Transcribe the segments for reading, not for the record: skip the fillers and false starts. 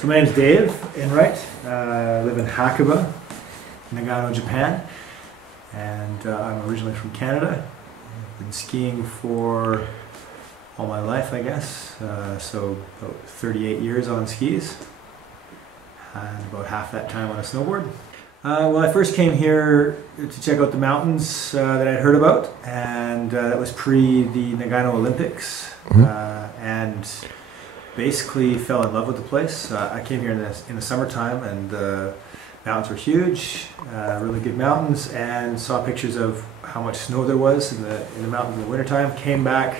So my name is Dave Enright. I live in Hakuba, Nagano, Japan, and I'm originally from Canada. I've been skiing for all my life, I guess, so about 38 years on skis, and about half that time on a snowboard. Well, I first came here to check out the mountains that I'd heard about, and that was pre the Nagano Olympics, and basically fell in love with the place. I came here in the summertime, and the mountains were huge, really good mountains, and saw pictures of how much snow there was in the mountains in the wintertime. Came back,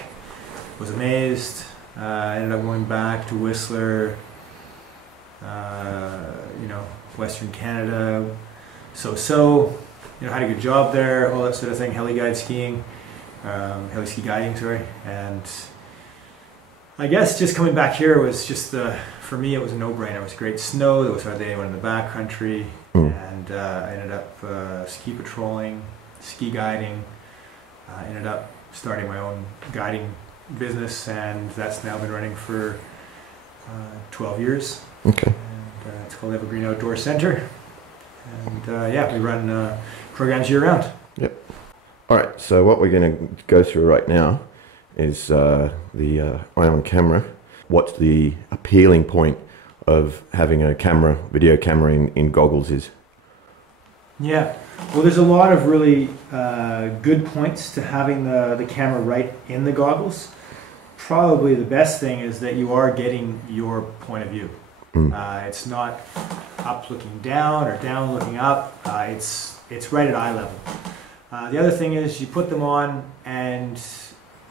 was amazed, ended up going back to Whistler, Western Canada, had a good job there, all that sort of thing, heli ski guiding, sorry, and I guess just coming back here was just for me it was a no-brainer. It was great snow, there was hardly anyone in the backcountry, and I ended up ski patrolling, ski guiding, ended up starting my own guiding business, and that's now been running for 12 years. Okay. And it's called Evergreen Outdoor Center, and we run programs year-round. Yep. All right, so what we're going to go through right now is the Ion camera. What's the appealing point of having a camera, video camera in goggles is? Yeah, well, there's a lot of really good points to having the camera right in the goggles. Probably the best thing is that you are getting your point of view. It's not up looking down or down looking up. It's right at eye level. The other thing is you put them on, and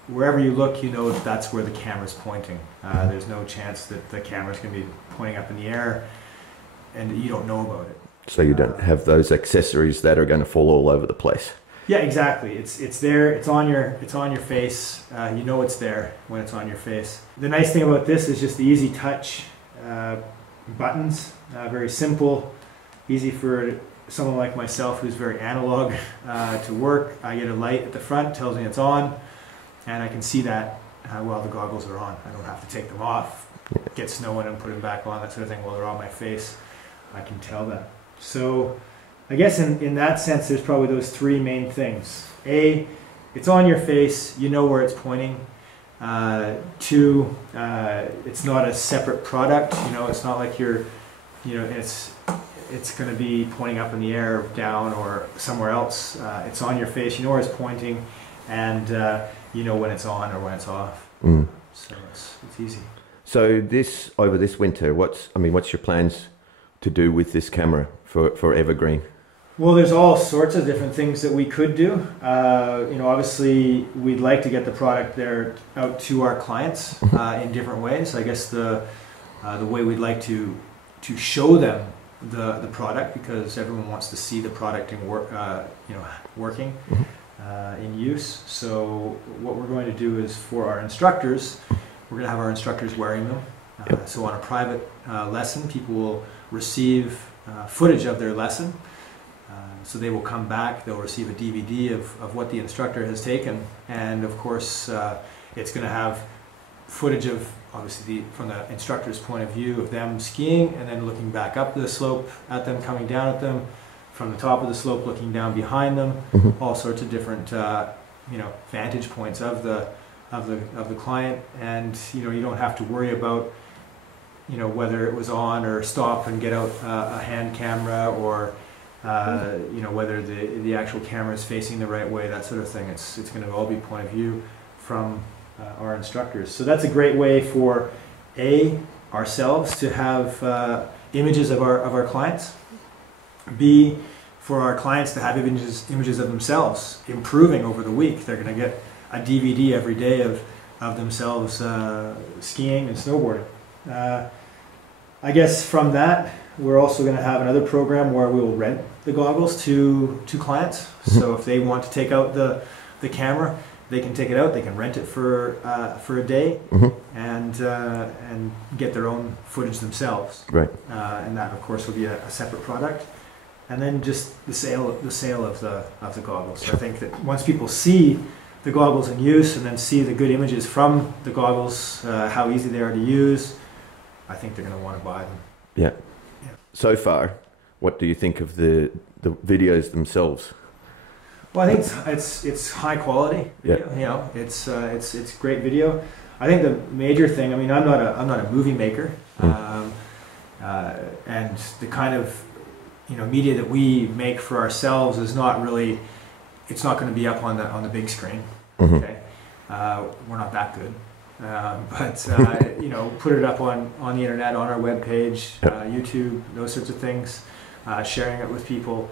wherever you look, you know that's where the camera's pointing. There's no chance that the camera's going to be pointing up in the air and you don't know about it. So you don't have those accessories that are going to fall all over the place. Yeah, exactly. It's there. It's on your face. You know it's there when it's on your face. The nice thing about this is just the easy touch buttons. Very simple, easy for someone like myself who's very analog to work. I get a light at the front, tells me it's on, and I can see that while the goggles are on. I don't have to take them off, get snow in them, put them back on, that sort of thing while they're on my face. I can tell that. So I guess in that sense, there's probably those three main things. A, it's on your face, you know where it's pointing. Two, it's not a separate product. It's not like it's going to be pointing up in the air, down, or somewhere else. It's on your face, you know where it's pointing, and you know when it's on or when it's off. So it's easy. So over this winter, what's your plans to do with this camera for Evergreen? Well, there's all sorts of different things that we could do. Obviously, we'd like to get the product there out to our clients in different ways. I guess the way we'd like to show them the product, because everyone wants to see the product in working in use. So what we're going to do is, for our instructors, we're going to have our instructors wearing them. So on a private lesson, people will receive footage of their lesson. So they will come back, they'll receive a DVD of what the instructor has taken, and of course it's going to have footage of, obviously, from the instructor's point of view of them skiing, and then looking back up the slope at them, coming down at them, from the top of the slope looking down behind them, all sorts of different vantage points of the client, and you don't have to worry about whether it was on or stop and get out a hand camera, or whether the actual camera is facing the right way, that sort of thing. It's going to all be point of view from our instructors. So that's a great way for ourselves to have images of our clients. B, for our clients to have images of themselves improving over the week. They're going to get a DVD every day of themselves skiing and snowboarding. I guess from that, we're also going to have another program where we will rent the goggles to clients. So if they want to take out the camera, they can take it out. They can rent it for a day and get their own footage themselves. Right. And that, of course, will be a separate product. And then just the sale of the goggles. So I think that once people see the goggles in use and then see the good images from the goggles, how easy they are to use, I think they're going to want to buy them. Yeah. So far, what do you think of the videos themselves? Well, I think it's high quality video. Yeah. You know, it's great video. I think the major thing. I mean, I'm not a movie maker, and the kind of media that we make for ourselves is not really. It's not going to be up on the big screen. Mm-hmm. Okay, we're not that good. But put it up on the internet, on our webpage, YouTube, those sorts of things, sharing it with people,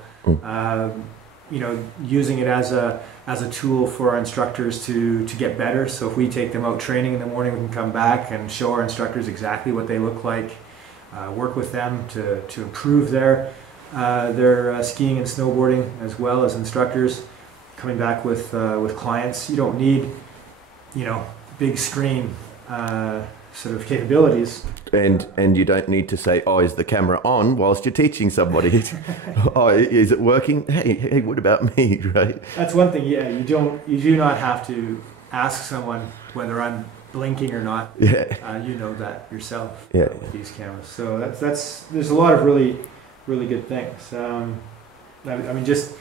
using it as a tool for our instructors to get better. So if we take them out training in the morning, we can come back and show our instructors exactly what they look like, work with them to improve their skiing and snowboarding as well as instructors. Coming back with clients, you don't need big screen sort of capabilities. And you don't need to say, oh, is the camera on whilst you're teaching somebody? Oh, is it working? Hey, what about me, right? That's one thing, yeah. You do not have to ask someone whether I'm blinking or not. Yeah. You know that yourself with these cameras. So there's a lot of really, really good things. I mean, just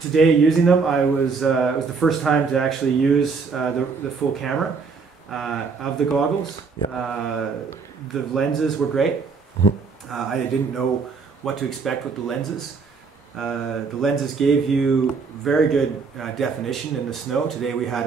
today using them, it was the first time to actually use the full camera of the goggles. Yeah. The lenses were great. I didn't know what to expect with the lenses. The lenses gave you very good definition in the snow. Today we had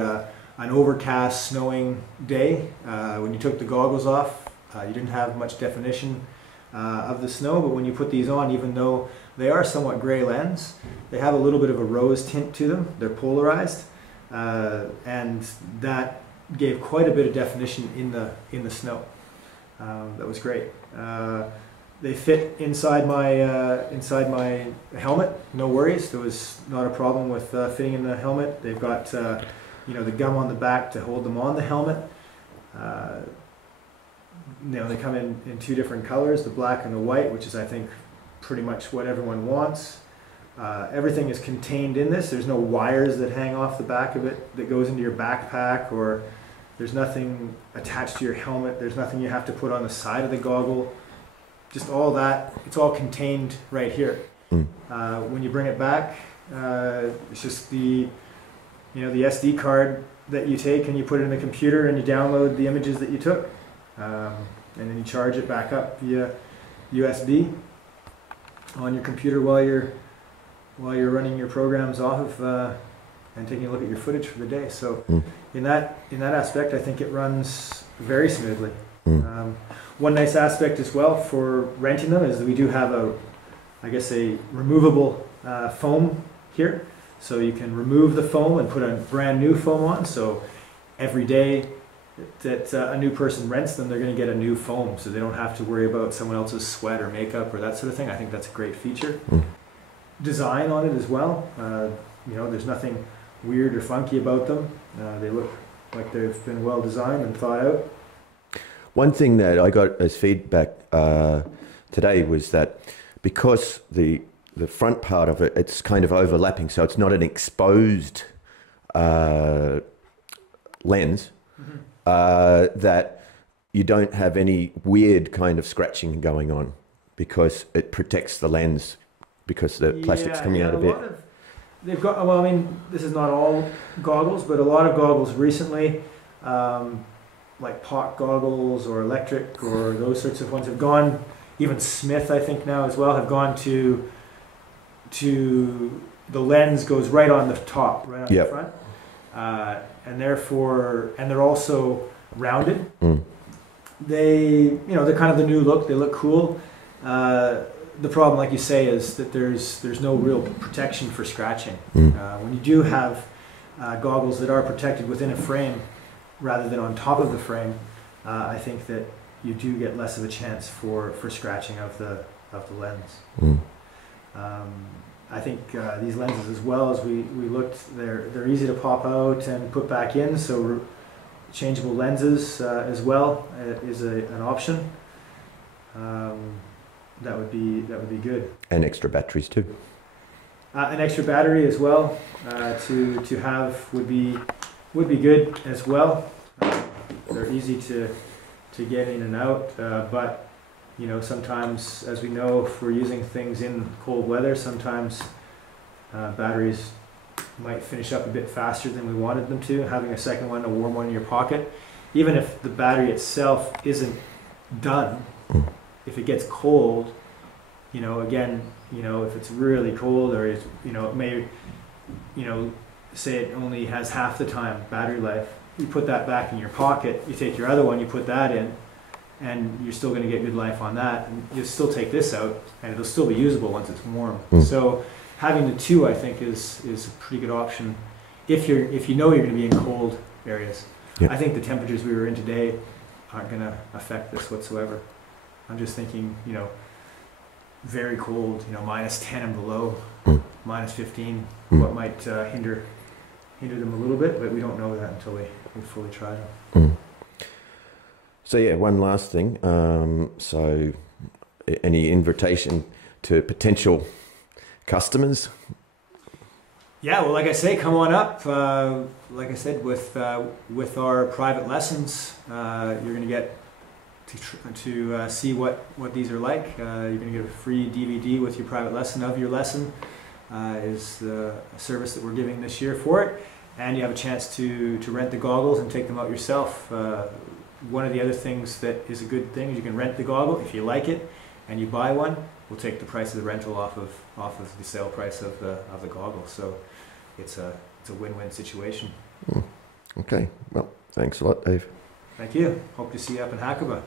an overcast, snowing day. When you took the goggles off, you didn't have much definition of the snow, but when you put these on, even though they are somewhat gray lens, they have a little bit of a rose tint to them. They're polarized, and that gave quite a bit of definition in the snow. That was great. They fit inside my helmet. No worries. There was not a problem with fitting in the helmet. They've got the gum on the back to hold them on the helmet. They come in two different colors, the black and the white, which is, I think, pretty much what everyone wants. Everything is contained in this. There's no wires that hang off the back of it that goes into your backpack, or there's nothing attached to your helmet. There's nothing you have to put on the side of the goggle. Just all that, it's all contained right here. When you bring it back, it's just the SD card that you take and you put it in the computer and you download the images that you took. And then you charge it back up via USB on your computer while you're running your programs off of and taking a look at your footage for the day. So in that aspect, I think it runs very smoothly. One nice aspect as well for renting them is that we do have a removable foam here. So you can remove the foam and put a brand new foam on. So every day that a new person rents them, they're going to get a new foam, so they don't have to worry about someone else's sweat or makeup or that sort of thing. I think that's a great feature. Design on it as well. There's nothing weird or funky about them. They look like they've been well designed and thought out. One thing that I got as feedback today was that because the front part of it, it's kind of overlapping, so it's not an exposed lens. That you don't have any weird kind of scratching going on because it protects the lens because the plastic's coming out of it. They've got, well, I mean, this is not all goggles, but a lot of goggles recently, like POC goggles or electric or those sorts of ones have gone, even Smith I think now as well, have gone to the lens goes right on the top, right on the front. And they're also rounded. They're kind of the new look. They look cool. The problem, like you say, is that there's no real protection for scratching. When you do have goggles that are protected within a frame rather than on top of the frame, I think that you do get less of a chance for scratching of the lens. I think these lenses, as well as we looked, they're easy to pop out and put back in. So changeable lenses as well is an option. That would be good. And extra batteries too. An extra battery as well to have would be good as well. They're easy to get in and out, but You know, sometimes, as we know, if we're using things in cold weather, sometimes batteries might finish up a bit faster than we wanted them to. Having a second one, a warm one in your pocket, even if the battery itself isn't done, if it gets cold, you know, again, you know, if it's really cold, or it's, you know, it may, you know, say it only has half the time battery life, you put that back in your pocket, you take your other one, you put that in, and you're still going to get good life on that. And you'll still take this out, and it'll still be usable once it's warm. So having the two, I think, is a pretty good option if you know you're going to be in cold areas. Yep. I think the temperatures we were in today aren't going to affect this whatsoever. I'm just thinking, you know, very cold, you know, -10 and below, -15, what might hinder them a little bit, but we don't know that until we fully try them. So yeah, one last thing. So any invitation to potential customers? Yeah, well, like I say, come on up. Like I said, with our private lessons, you're going to get to see what these are like. You're going to get a free DVD with your private lesson of your lesson. Is the service that we're giving this year for it, and you have a chance to rent the goggles and take them out yourself. One of the other things that is a good thing is you can rent the goggle. If you like it and you buy one, we'll take the price of the rental off of the sale price of the goggle. So it's a win-win situation. Okay, well, thanks a lot, Dave. Thank you. Hope to see you up in Hakuba.